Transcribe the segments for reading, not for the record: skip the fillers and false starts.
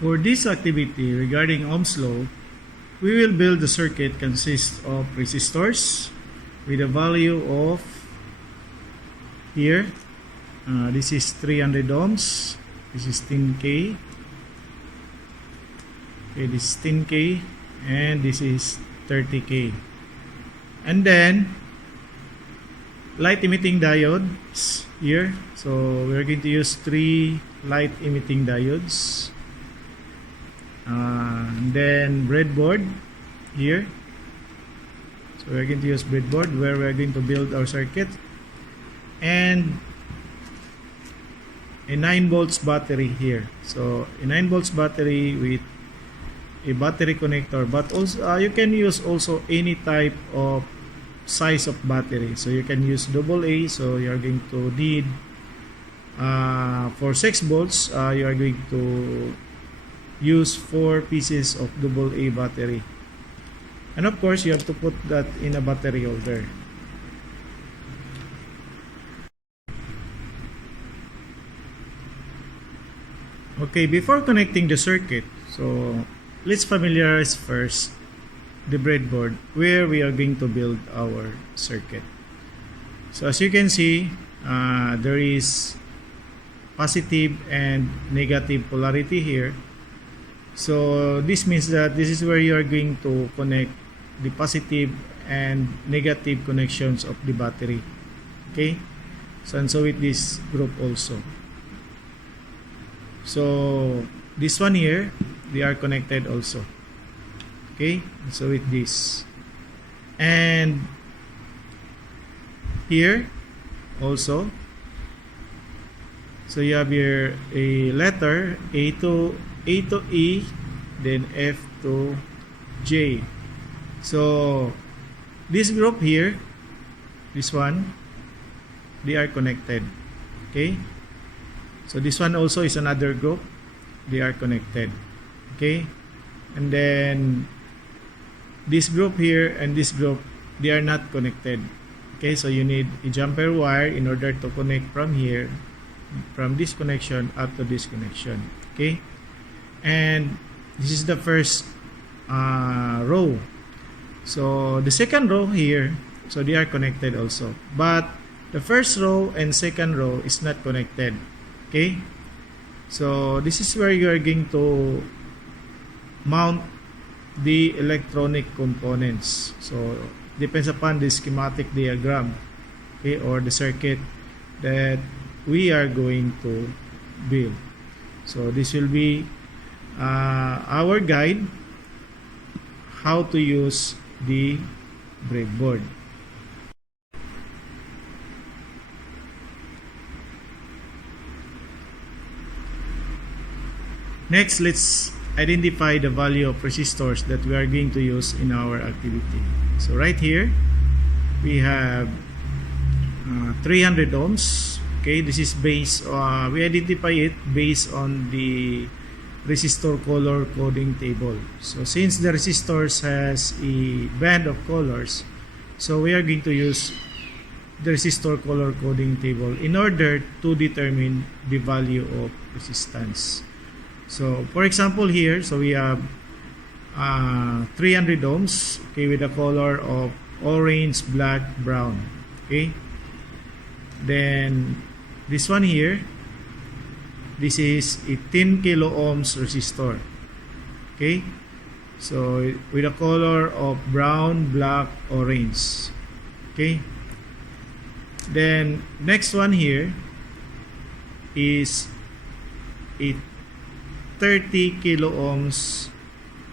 For this activity regarding Ohm's law, we will build the circuit consists of resistors with a value of here. This is 300 ohms. This is 10K. Okay, this is 10K and this is 30K. And then light emitting diodes here. So we're going to use 3 light emitting diodes. Then breadboard here. So we're going to use breadboard where we're going to build our circuit, and a 9 volts battery here. So a 9 volts battery with a battery connector, but also you can use also any type of size of battery. So you can use AA. So you're going to need for 6 volts you are going to use 4 pieces of AA battery, and of course you have to put that in a battery holder. Okay, before connecting the circuit, so let's familiarize first the breadboard where we are going to build our circuit. So as you can see, there is positive and negative polarity here. So this means that this is where you are going to connect the positive and negative connections of the battery. Okay, so and so with this group also. So this one here, they are connected also. Okay, so with this, and here also. So you have here a letter A to E, then F to J. So this group here, this one, they are connected. Okay, so this one also is another group, they are connected. Okay, and then this group here and this group, they are not connected. Okay, so you need a jumper wire in order to connect from here, from this connection up to this connection. Okay, and this is the first row. So the second row here, so they are connected also, but the first row and second row is not connected. Okay, so this is where you are going to mount the electronic components. So depends upon the schematic diagram, okay, or the circuit that we are going to build. So this will be our guide how to use the breadboard. Next, let's identify the value of resistors that we are going to use in our activity. So right here we have 300 ohms. Okay, this is based we identify it based on the resistor color coding table. So since the resistors has a band of colors, so we are going to use the resistor color coding table in order to determine the value of resistance. So for example here, so we have 300 ohms, okay, with a color of orange, black, brown. Okay, then this one here, this is a 10 kilo ohms resistor. Okay, so with a color of brown, black, orange. Okay, then next one here is a 30 kilo ohms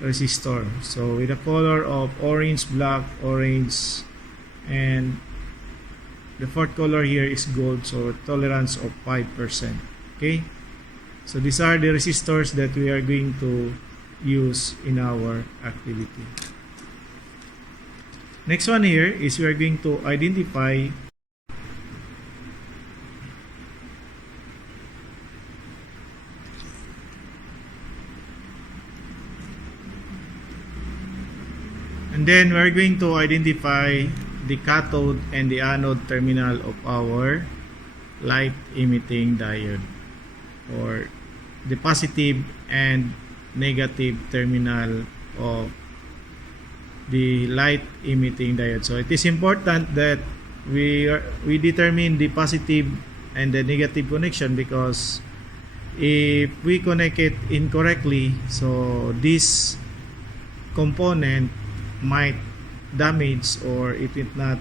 resistor. So with a color of orange, black, orange, and the fourth color here is gold, so tolerance of 5%. Okay, so these are the resistors that we are going to use in our activity. Next one here is we are going to identify and then we're going to identify the cathode and the anode terminal of our light emitting diode, or the positive and negative terminal of the light emitting diode. So it is important that we determine the positive and the negative connection, because if we connect it incorrectly, so this component might damage or it will not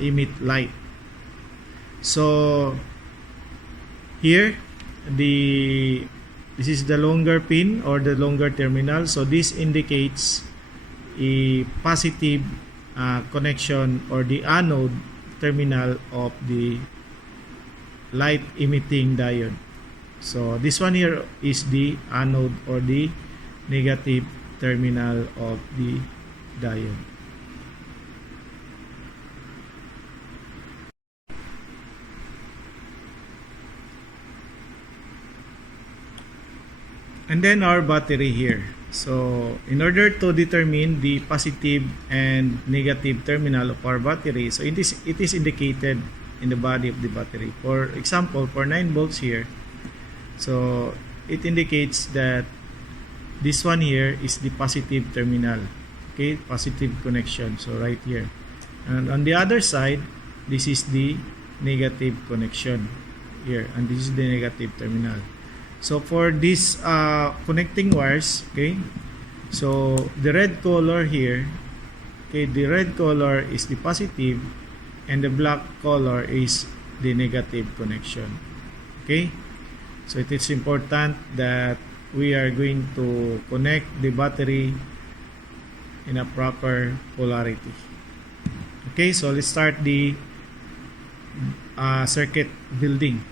emit light. So here this is the longer pin or the longer terminal, so this indicates a positive connection or the anode terminal of the light emitting diode. So this one here is the anode or the negative terminal of the diode. And then our battery here. So in order to determine the positive and negative terminal of our battery, so it is indicated in the body of the battery. For example, for 9 volts here, so it indicates that this one here is the positive terminal, okay, positive connection, so right here. And on the other side, this is the negative connection here, and this is the negative terminal. So for these connecting wires, okay, so the red color here, okay, the red color is the positive and the black color is the negative connection. Okay, so it is important that we are going to connect the battery in a proper polarity. Okay, so let's start the circuit building.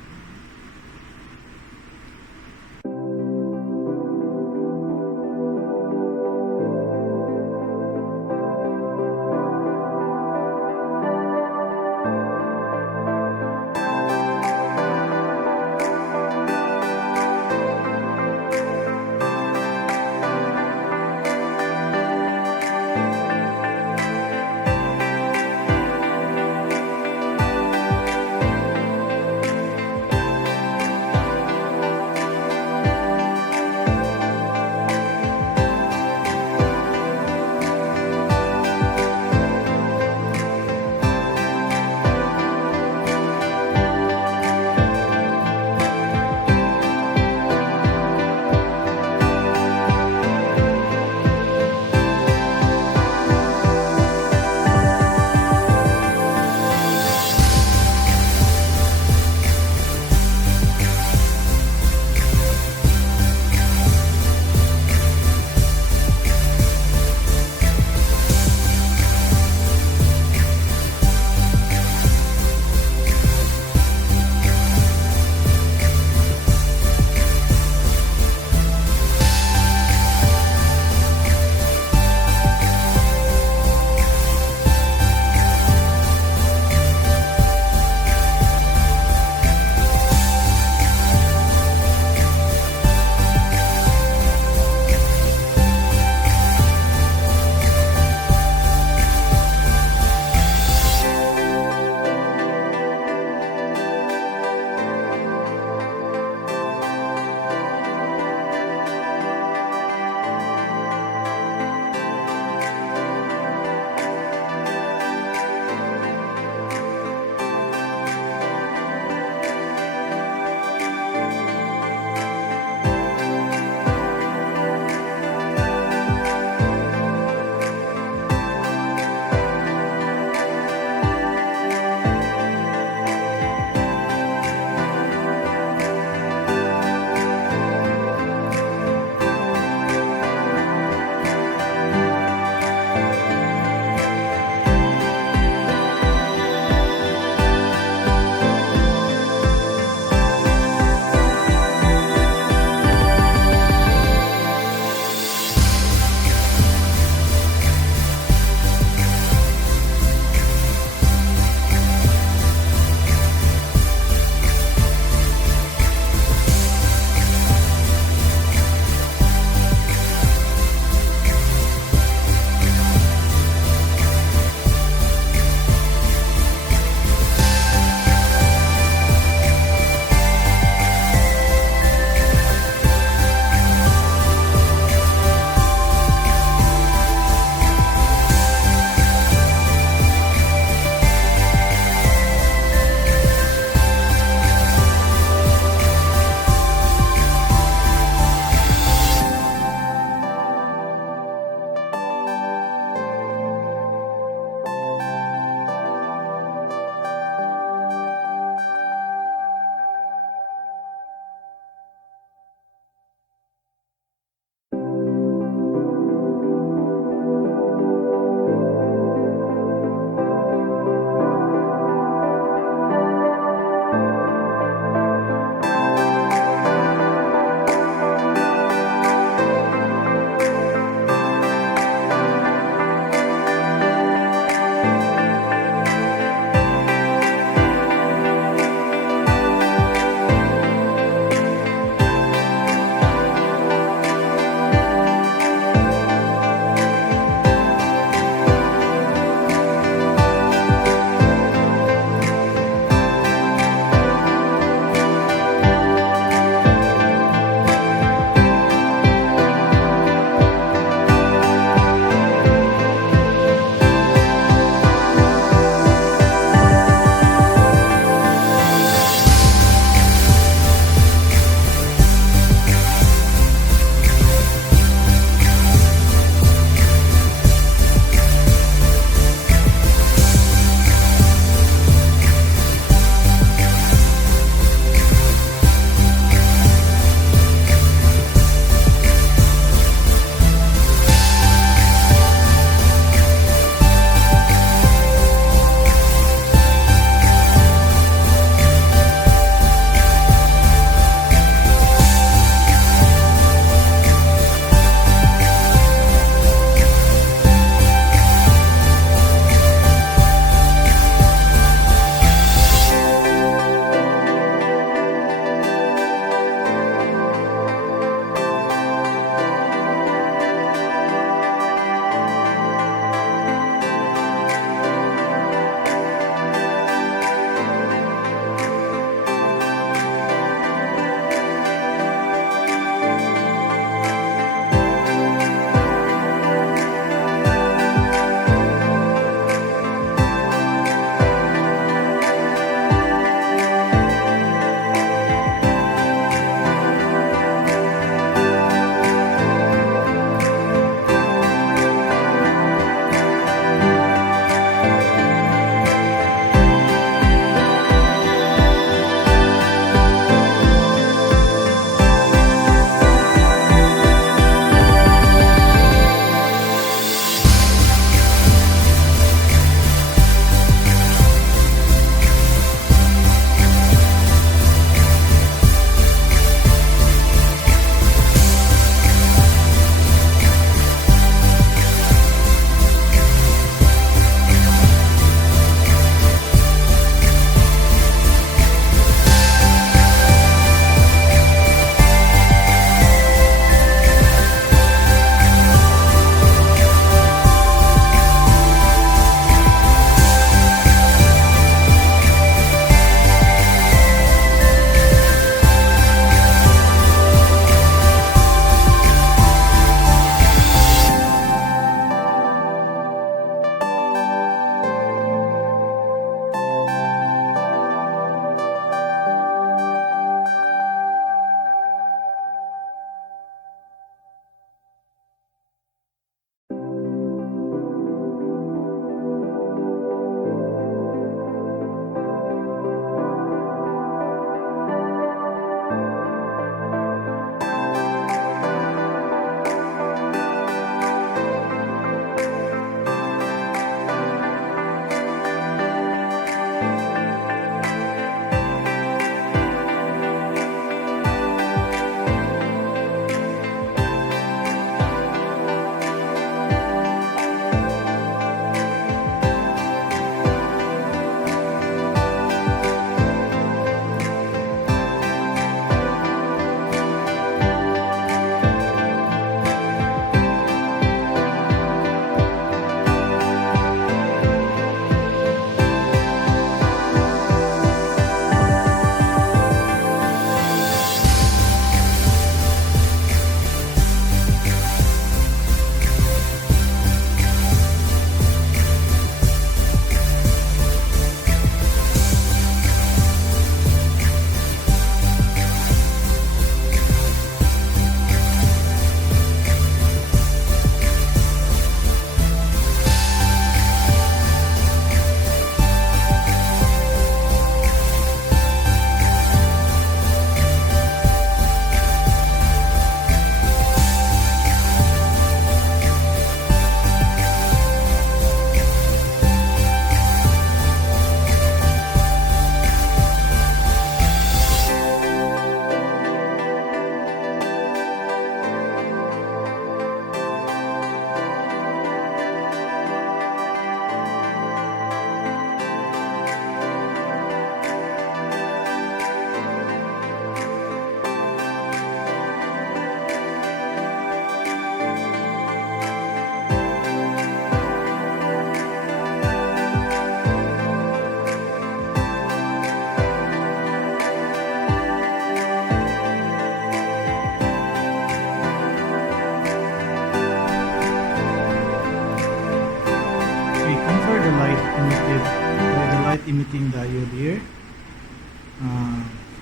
light emitting diode here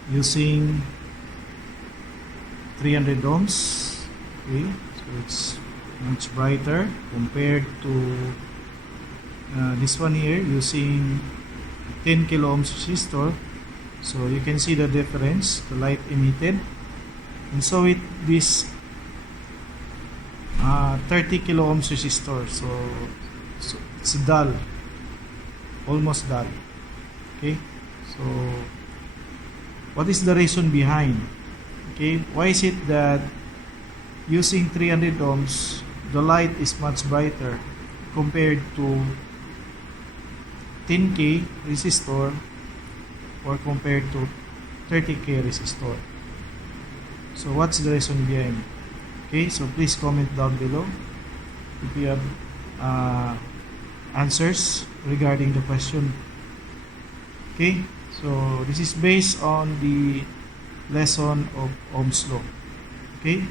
using 300 ohms. Okay, so it's much brighter compared to this one here using 10 kilo ohms resistor. So you can see the difference, the light emitted. And so with this 30 kilo ohms resistor, so it's dull, almost dull. Okay, so what is the reason behind? Okay, why is it that using 300 ohms the light is much brighter compared to 10k resistor or compared to 30k resistor? So what's the reason behind? Okay, so please comment down below if you have answers regarding the question. Okay, so this is based on the lesson of Ohm's law. Okay.